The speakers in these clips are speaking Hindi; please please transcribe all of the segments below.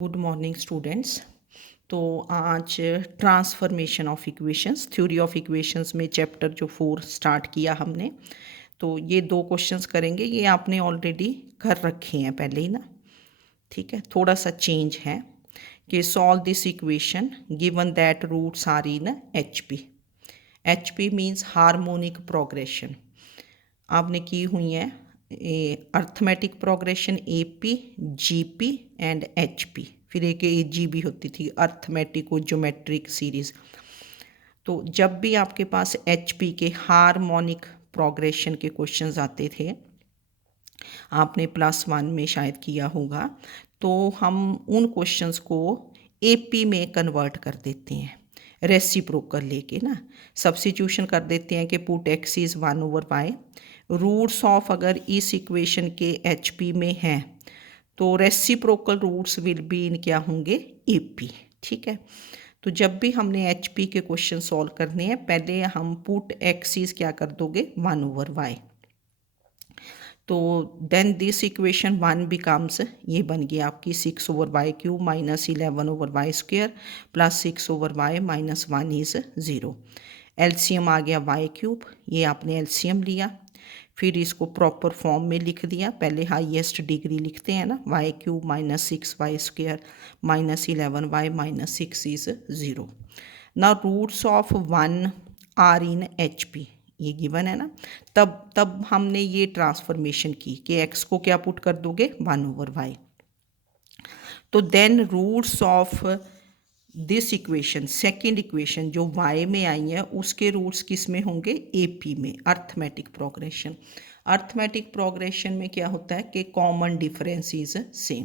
Good morning students. तो आज transformation of equations, theory of equations में चैप्टर जो 4 स्टार्ट किया हमने, तो ये 2 क्वेश्चंस करेंगे। ये आपने ऑलरेडी कर रखे हैं पहले ही ना, ठीक है। थोड़ा सा चेंज है कि solve this equation given that roots are in H P. H P means harmonic progression आपने की हुई है। Arithmetic progression A P, G P and H P, फिर एक ए जी भी होती थी, अर्थमेटिक और ज्योमेट्रिक सीरीज। तो जब भी आपके पास एच पी के हार्मोनिक प्रोग्रेशन के क्वेश्चंस आते थे, आपने +1 में शायद किया होगा, तो हम उन क्वेश्चंस को ए पी में कन्वर्ट कर देते हैं, रेसिप्रोकल लेके ना सब्स्टिट्यूशन कर देते हैं कि put x is 1/y। Roots of अगर इस इक्वेशन के एच पी में हैं तो reciprocal roots will be in क्या होंगे, ए पी। ठीक है। तो जब भी हमने एच पी के क्वेश्चन सॉल्व करने हैं, पहले हम पुट एक्स इज क्या कर दोगे, 1/y। तो देन दिस इक्वेशन 1 बिकम्स, ये बन गया आपकी 6/y³ minus 11/y² plus 6/y minus 1 is 0। LCM आ गया y³, ये आपने एलसीएम लिया, फिर इसको प्रॉपर फॉर्म में लिख दिया। पहले हाईएस्ट डिग्री लिखते हैं ना, y³ minus 6y² minus 11y minus 6 is 0। ना roots of 1 are in H P, ये गिवन है ना। तब हमने ये ट्रांसफॉर्मेशन की कि x को क्या पुट कर दोगे, 1/y। तो then roots of this equation, second equation जो y में आई है, उसके रूट्स किस में होंगे, ए पी में, अर्थमेटिक प्रोग्रेशन। अर्थमेटिक प्रोग्रेशन में क्या होता है कि कॉमन डिफरेंस इज सेम।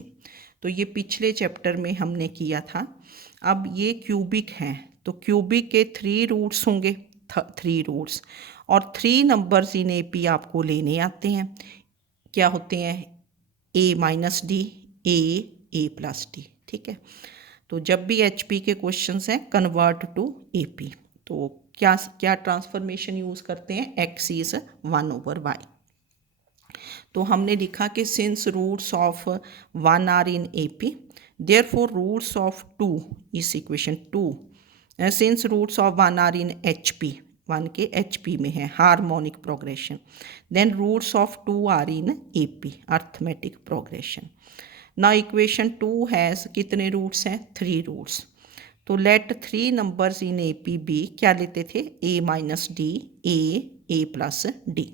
तो ये पिछले चैप्टर में हमने किया था। अब ये क्यूबिक हैं, तो क्यूबिक के 3 रूट्स होंगे, 3 रूट्स, और 3 नंबर्स इन ए पी आपको लेने आते हैं। क्या होते हैं, a minus D, A plus D. ठीक है। तो जब भी एच पी के क्वेश्चंस हैं, कन्वर्ट टू ए पी, तो क्या क्या ट्रांसफॉर्मेशन यूज़ करते हैं, एक्स इज 1/y। तो हमने लिखा कि since roots of 1 are in A P, therefore roots of 2, इस equation 2, since roots of 1 are in H P, 1 के एच पी में है harmonic progression, then roots of 2 are in A P, arithmetic progression. ना इक्वेशन 2 हैज़ कितने रूट्स हैं, 3 रूट्स। तो let 3 numbers in A P be, क्या लेते थे, a minus D, A plus D,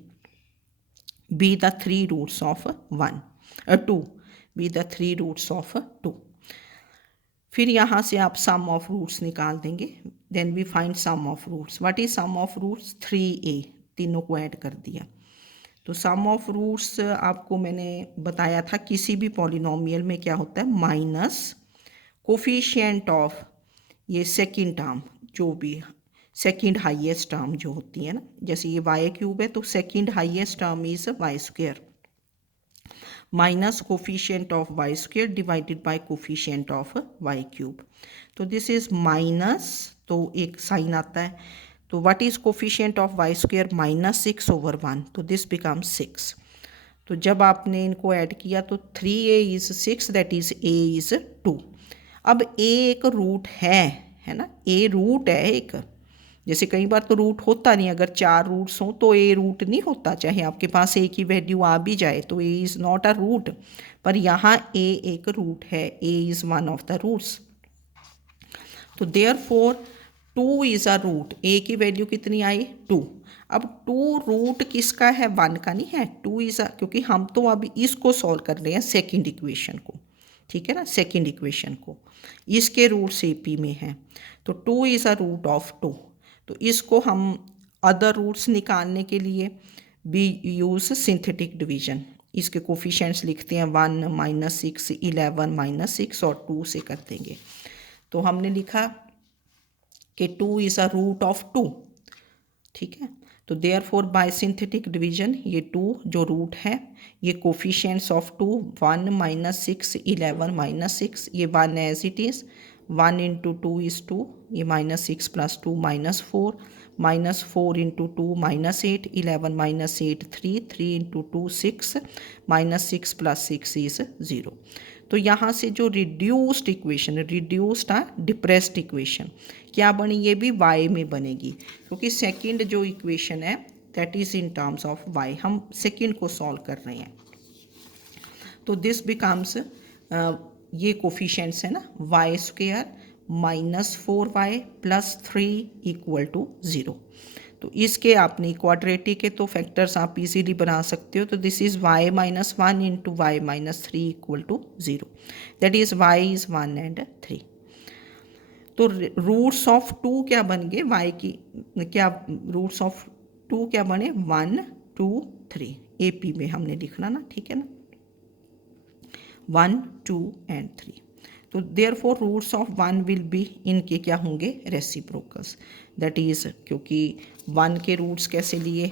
be the 3 roots of 2, be the 3 roots of 2। फिर यहाँ से आप सम ऑफ रूट्स निकाल देंगे, then we find sum of roots. What is sum of roots, 3a, तीनों को ऐड कर दिया। तो सम ऑफ रूट्स आपको मैंने बताया था, किसी भी पॉलिनोमियल में क्या होता है, माइनस कोफिशिएंट ऑफ ये सेकंड टर्म, जो भी सेकंड हाईएस्ट टर्म जो होती है ना, जैसे ये y³ है तो second highest term is y² minus coefficient of y² divided by coefficient of y³। तो दिस इज माइनस, तो एक साइन आता है, तो what is coefficient of y² minus 6/1, तो दिस बिकम्स 6। तो जब आपने इनको ऐड किया तो 3a is 6, that is a is 2। अब a एक रूट है ना, a रूट है एक, जैसे कई बार तो रूट होता नहीं, अगर 4 रूट्स हों तो a रूट नहीं होता, चाहे आपके पास a की वैल्यू आ भी जाए तो a is not a root, पर यहाँ a एक रूट है, a is one of the roots. तो therefore 2 is a root, a की वैल्यू कितनी आई, 2। अब 2 रूट किसका है, 1 का नहीं है, 2 इज़ अ, क्योंकि हम तो अभी इसको सॉल्व कर रहे हैं, सेकेंड इक्वेशन को, ठीक है ना, सेकेंड इक्वेशन को, इसके रूट्स ए पी में हैं, तो 2 इज़ अ रूट ऑफ 2। तो इसको हम अदर रूट्स निकालने के लिए भी यूज़ सिंथेटिक डिवीजन, इसके कोफिशिएंट्स लिखते हैं 1 माइनस 6 11 माइनस 6 और 2 से कर देंगे। तो हमने लिखा कि 2 इज़ अ रूट ऑफ 2, ठीक है। तो देयरफॉर बाय सिंथेटिक डिवीजन ये 2 जो रूट है, ये कोफिशिएंट्स ऑफ 2, 1 माइनस 6 11 माइनस 6, ये 1 as it is, 1 into 2 is 2, ये minus 6 plus 2 -4, -4 into 2 -8, 11 minus 8 3, 3 into 2 6, -6 plus 6 is 0। तो यहाँ से जो reduced equation, reduced depressed equation क्या बनी, ये भी y में बनेगी, क्योंकि सेकंड जो इक्वेशन है that is in terms of y, हम सेकंड को सॉल्व कर रहे हैं। तो दिस बिकम्स, ये कोफिशिएंट्स है ना, Y square -4y plus 3 equal to 0। तो इसके आपने क्वाड्रेटिक के तो फैक्टर्स आप इजीली बना सकते हो। तो this is y minus 1 into Y minus 3 equal to 0, that is y is 1 and 3। तो रूट्स ऑफ 2 क्या बन गए, y की क्या रूट्स ऑफ 2 क्या बने, 1 2 3, AP में हमने लिखना ना, ठीक है ना, 1 2 एंड 3। तो therefore roots of 1 will be, इनके क्या होंगे, रेसिप्रोकल्स, दैट इज़, क्योंकि 1 के रूट्स कैसे लिए,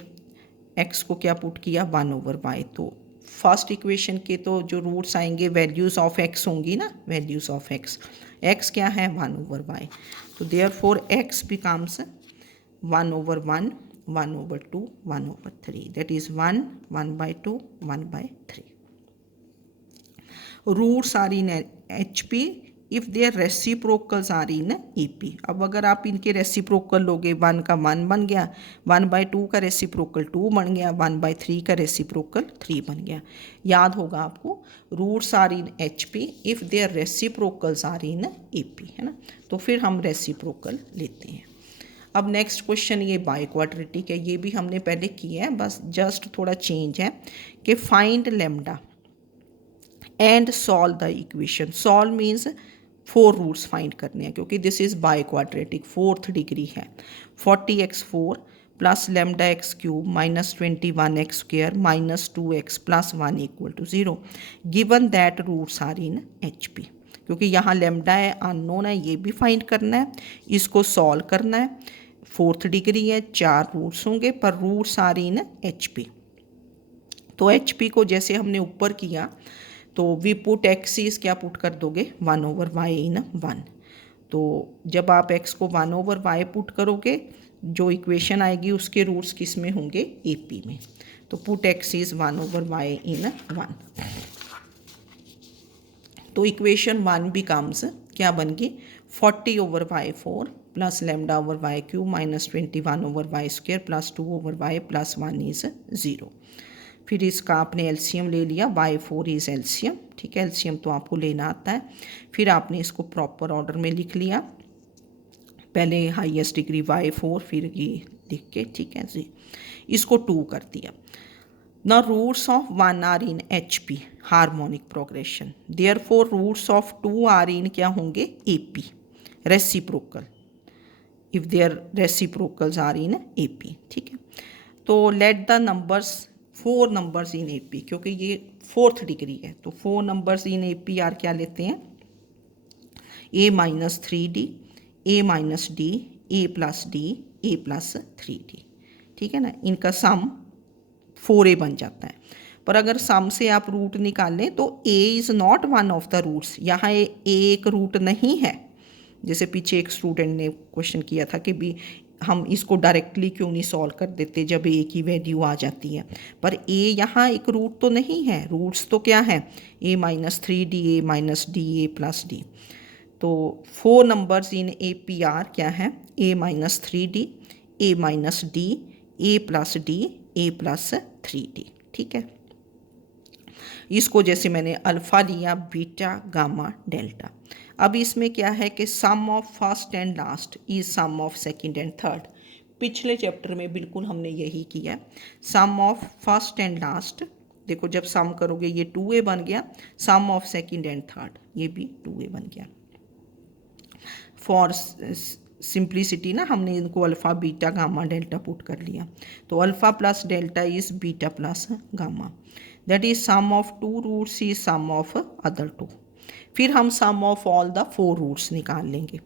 x को क्या पुट किया 1/y, तो फर्स्ट इक्वेशन के तो जो रूट्स आएंगे वैल्यूज़ ऑफ x होंगी ना, वैल्यूज़ ऑफ x क्या है 1/y। तो therefore x becomes 1/1 1/2 1/3, that is 1 1/2 1/3। Roots are in HP if their reciprocals are in EP। अब अगर आप इनके रेसिप्रोकल लोगे, 1 का 1 बन गया, 1/2 का रेसिप्रोकल 2 बन गया, 1/3 का रेसिप्रोकल 3 बन गया। याद होगा आपको, roots are in HP if their reciprocals are in EP, है ना। तो फिर हम रेसिप्रोकल लेते हैं। अब नेक्स्ट क्वेश्चन ये बाई क्वाड्रेटिक है, ये भी हमने पहले किया है, बस जस्ट थोड़ा चेंज है कि find lambda and solve the equation. Solve means 4 roots find करने हैं, क्योंकि this is biquadratic, 4th degree है। 40x4 plus lambda x cube minus 21x square minus 2x plus 1 equal to 0, given that roots are in HP। क्योंकि यहाँ लेमडा है, अननोन है, ये भी फाइंड करना है, इसको सॉल्व करना है। 4th डिग्री है, 4 रूट्स होंगे, पर रूट्स आर इन HP। तो HP को जैसे हमने ऊपर किया, तो वी पुट x इज क्या पुट कर दोगे 1/y इन 1। तो जब आप x को 1/y पुट करोगे, जो इक्वेशन आएगी उसके रूट्स किस में होंगे, AP में। तो पुट x इज 1/y इन 1। तो इक्वेशन 1 बिकम्स क्या बन गई, 40/y4 plus lambda over Y cube minus 21/y square plus 2/y plus 1 is 0। फिर इसका आपने एलसीएम ले लिया, y4 इज़ एलसीएम, ठीक है, एलसीएम तो आपको लेना आता है। फिर आपने इसको प्रॉपर ऑर्डर में लिख लिया, पहले हाईएस्ट डिग्री y4, फिर ये लिख के, ठीक है जी, इसको 2 कर दिया। ना roots of 1 are in HP harmonic progression, therefore roots of 2 are in क्या होंगे AP reciprocal, if their reciprocals are in AP, ठीक है। तो let the numbers 4 numbers in AP, क्योंकि ये 4th डिग्री है, तो 4 नंबर्स इन AP आर क्या लेते हैं, a-3d, a-d, a+d, a+3d, ठीक है ना। इनका सम 4a बन जाता है। पर अगर सम से आप रूट निकालें तो a is not one of the roots, यहाँ a एक रूट नहीं है। जैसे पीछे एक स्टूडेंट ने क्वेश्चन किया था कि भी हम इसको डायरेक्टली क्यों नहीं सॉल्व कर देते जब a की वैल्यू आ जाती है, पर a यहाँ एक रूट तो नहीं है, रूट्स तो क्या है a-3d, a-d, a+d। तो 4 नंबर्स इन APR क्या है, a-3d, a-d, a+d, a+3d, ठीक है। इसको जैसे मैंने अल्फ़ा लिया, बीटा, गामा, डेल्टा। अब इसमें क्या है कि sum of first and last is sum of second and third. पिछले चैप्टर में बिल्कुल हमने यही किया, sum of first and last, देखो जब सम करोगे ये 2a बन गया, sum of second and third ये भी 2a बन गया। फॉर सिंप्लिसिटी ना हमने इनको alpha beta gamma delta put कर लिया, तो alpha plus delta is beta plus gamma, that is sum of 2 roots is sum of other 2। फिर हम sum of all the 4 roots निकाल लेंगे।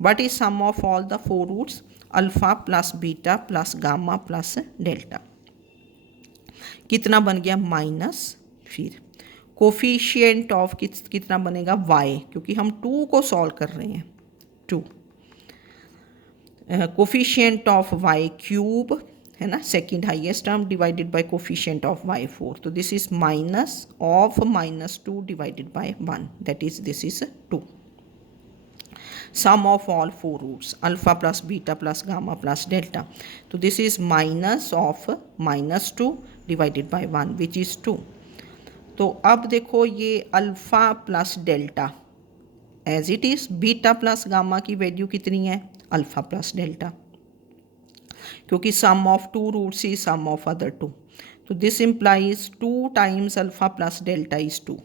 What is sum of all the 4 roots, alpha plus beta plus gamma plus delta, कितना बन गया माइनस, फिर कोफिशिएंट ऑफ कितना बनेगा y, क्योंकि हम 2 को सॉल्व कर रहे हैं, 2 कोफिशिएंट ऑफ y क्यूब है ना, second highest term divided by coefficient of y4, तो this is minus of -2 divided by 1, that is this is 2. Sum of all four roots, alpha plus beta plus gamma plus delta, तो this is minus of -2 divided by 1 which is 2. तो अब देखो ये alpha plus delta as it is, beta plus gamma की वैल्यू कितनी है, अल्फ़ा प्लस डेल्टा, क्योंकि sum of two roots is sum of other two. तो this implies 2 times alpha plus delta is 2,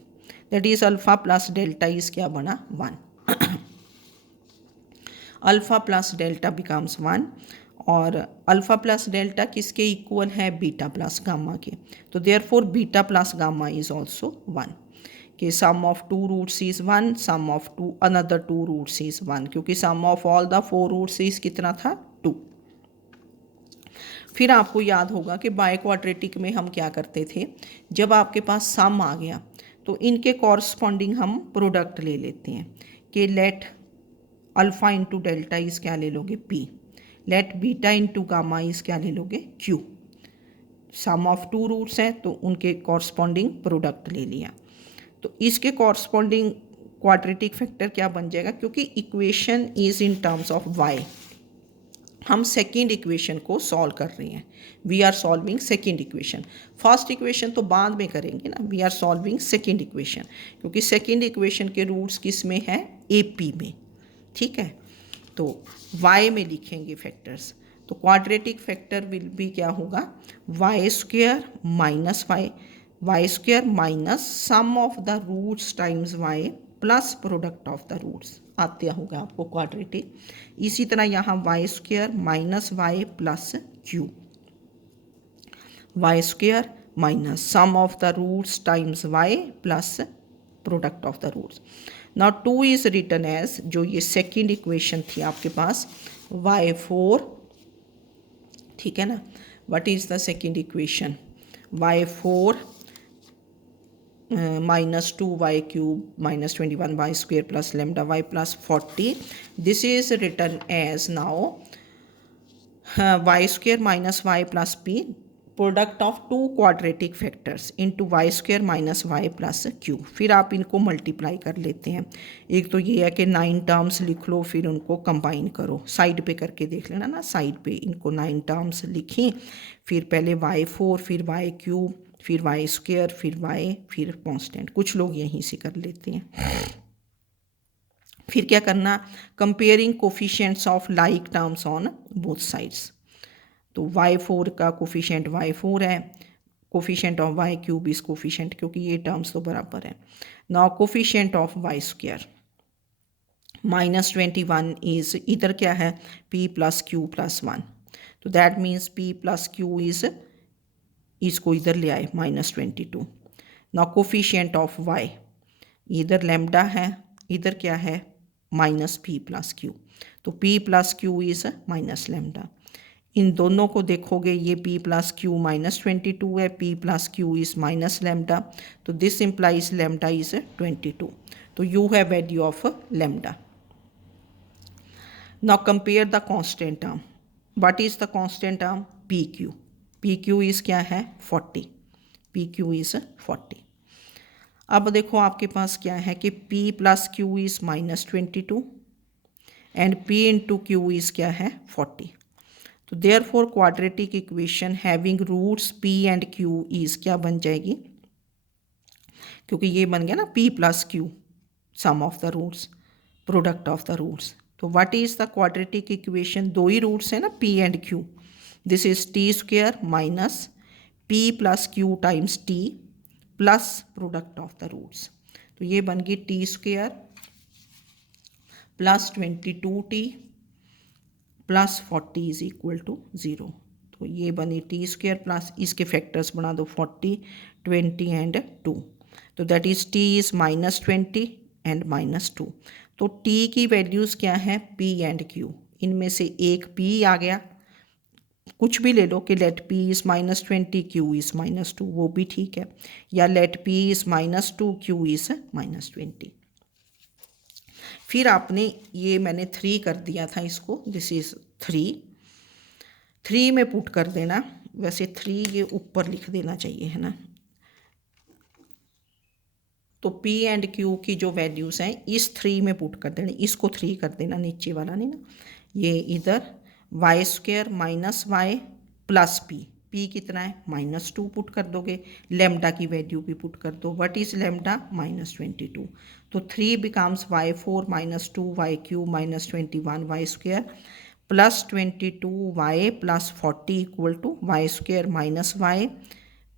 that is alpha plus delta is क्या बना, 1. अल्फ़ा प्लस डेल्टा बिकम्स 1, और अल्फ़ा प्लस डेल्टा किसके इक्वल है, बीटा प्लस गामा के. तो therefore beta plus gamma is also 1, कि sum of two roots is 1, sum of two another two roots is 1, क्योंकि sum of all the 4 roots is कितना था, 2. फिर आपको याद होगा कि बाय क्वाड्रेटिक में हम क्या करते थे, जब आपके पास सम आ गया तो इनके कॉरस्पॉन्डिंग हम प्रोडक्ट ले लेते हैं, कि let alpha into delta is क्या ले लोगे, P, let beta into gamma is क्या ले लोगे, Q. Sum of two roots हैं तो उनके कॉरस्पॉन्डिंग प्रोडक्ट ले लिया. तो इसके कॉरस्पॉन्डिंग क्वाड्रेटिक फैक्टर क्या बन जाएगा, क्योंकि equation is in terms of Y, हम सेकेंड इक्वेशन को सॉल्व कर रहे हैं. We are solving second equation, first equation तो बाद में करेंगे ना, we are solving second equation, क्योंकि सेकेंड इक्वेशन के रूट्स किस में है, ए पी में. ठीक है, तो y में लिखेंगे फैक्टर्स, तो क्वाड्रेटिक फैक्टर विल बी क्या होगा, Y square minus Y square minus sum of the roots times y plus product of the roots, आते होगा आपको क्वाड्रेटिक. इसी तरह यहाँ Y square minus Y plus Q, Y square minus sum of the roots times y plus product of the roots. Now 2 is written as, जो ये सेकेंड इक्वेशन थी आपके पास, y4, ठीक है ना. What is the second equation, y4 -2 y cube minus 21 y square plus lambda y plus 40. This is written as now y square minus y plus p, product of two quadratic factors into Y square minus Y plus Q. फिर आप इनको मल्टीप्लाई कर लेते हैं. एक तो ये है कि 9 टर्म्स लिख लो, फिर उनको कंबाइन करो, साइड पे करके देख लेना ना, साइड पे इनको 9 टर्म्स लिखें, फिर पहले y4, फिर y क्यूब, फिर वाई स्क्वेयर, फिर y, फिर कांस्टेंट. कुछ लोग यहीं से कर लेते हैं. फिर क्या करना, comparing coefficients of like terms on both sides. तो y4 का कोफिशिएंट y4 है, coefficient of y cube is coefficient, क्योंकि ये टर्म्स तो बराबर है. Now coefficient of y square -21 is, इधर क्या है, p प्लस क्यू प्लस 1, तो that means p plus Q is, इसको इधर ले आए -22. नाउ कोफिशिएंट ऑफ y, इधर लेमडा है, इधर क्या है, माइनस p प्लस क्यू, तो p plus Q is minus lambda. इन दोनों को देखोगे, ये p प्लस क्यू -22 है, p plus Q is minus lambda, तो दिस इम्प्लाइज लेमडा इज 22. तो you have value of lambda. Now compare the constant term. What is the constant term, P Q. P Q is क्या है, 40, पी क्यू इज 40. अब देखो आपके पास क्या है कि p plus Q is -22 and p into Q is क्या है, 40. तो therefore quadratic equation having roots p and q is क्या बन जाएगी, क्योंकि ये बन गया ना p plus Q, sum of the roots, product of the roots. तो what is the quadratic equation, दो ही रूट्स है ना, p and q. This is T square minus p plus Q times t plus product of the roots. तो ये बन गई T square plus 22t plus 40 is equal to 0. तो ये बनी टी स्क्वेयर प्लस, इसके फैक्टर्स बना दो 40, 20 एंड 2. तो that is t is -20 and -2. तो t की वैल्यूज़ क्या है, p एंड q. इनमें से एक p आ गया, कुछ भी ले लो कि let p is -20, q is -2, वो भी ठीक है, या let p is -2, q is -20. फिर आपने ये मैंने 3 कर दिया था इसको, दिस इज़ 3 3 में पुट कर देना, वैसे 3 ये ऊपर लिख देना चाहिए, है ना। तो P एंड Q की जो वैल्यूज़ हैं इस 3 में पुट कर देना, इसको 3 कर देना, नीचे वाला नहीं ना, ये इधर Y square minus Y plus P कितना है -2 पुट कर दोगे, लेमडा की वैल्यू भी पुट कर दो, व्हाट इज लेमडा -22, तो 3 becomes y4 -2 y³ -21 Y square plus 22 y plus 40 equal to Y square minus Y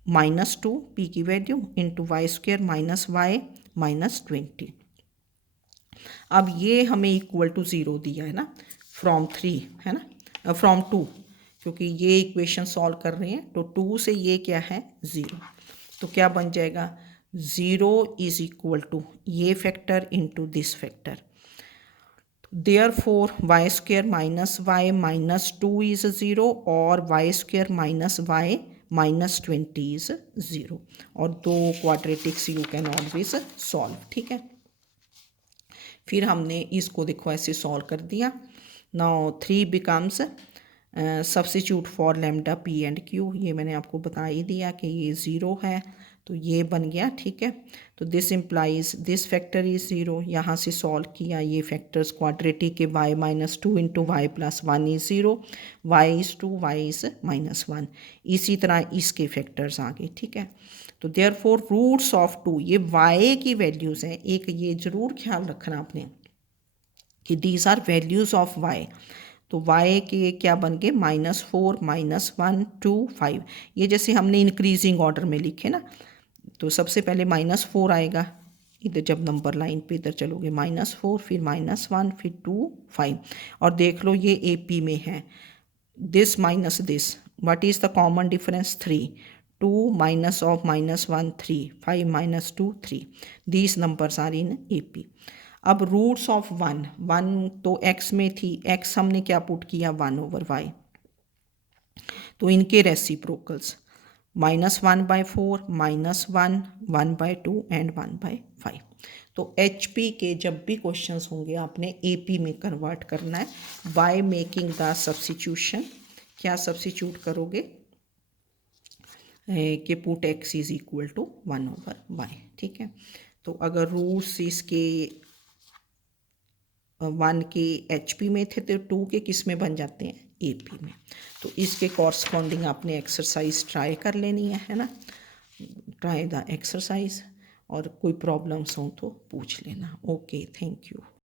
-2 p की value into Y square minus Y -20। अब ये हमें इक्वल टू 0 दिया है ना, फ्रॉम 3 है ना, फ्रॉम 2, क्योंकि ये इक्वेशन सॉल्व कर रहे हैं, तो 2 से ये क्या है 0, तो क्या बन जाएगा 0 इज इक्वल टू ये factor into this factor, therefore Y square minus Y -2 is 0 और Y square minus Y -20 is 0, और दो quadratics you can always solve, ठीक है। फिर हमने इसको देखो ऐसे सॉल्व कर दिया। Now 3 becomes substitute for lambda P and Q, ये मैंने आपको बता ही दिया कि ये 0 है, तो ये बन गया, ठीक है। तो this implies this factor is 0, यहाँ से सॉल्व किया, ये फैक्टर्स क्वाड्रेटिक के y -2 into Y plus 1 is 0, Y is 2 Y is -1, इसी तरह इसके फैक्टर्स आ गए, ठीक है। तो देयरफॉर रूट्स ऑफ 2, ये y की वैल्यूज़ हैं, एक ये ज़रूर ख्याल रखना आपने कि these are values of y, तो y के क्या बन गए -4 -1 2 5, ये जैसे हमने इंक्रीजिंग ऑर्डर में लिखे ना, तो सबसे पहले -4 आएगा, इधर जब नंबर लाइन पे इधर चलोगे -4 फिर -1 फिर 2 5, और देख लो ये AP में है, this minus this, what is the common difference 3, 2 minus of -1 3, 5 -2 3, these numbers are in AP। अब रूट्स ऑफ 1 तो x में थी, x हमने क्या पुट किया 1/y, तो इनके रेसिप्रोकल्स -1/4 -1 1/2 एंड 1/5। तो HP के जब भी क्वेश्चंस होंगे आपने AP में कन्वर्ट करना है बाय मेकिंग द सब्स्टिट्यूशन, क्या सब्स्टिट्यूट करोगे कि put x is equal to 1/y, ठीक है। तो अगर रूट्स इसके 1 के HP में थे तो 2 के किस में बन जाते हैं AP में, तो इसके कॉरस्पॉन्डिंग आपने एक्सरसाइज ट्राई कर लेनी है ना, ट्राई द एक्सरसाइज, और कोई प्रॉब्लम्स हो तो पूछ लेना। Okay, thank you.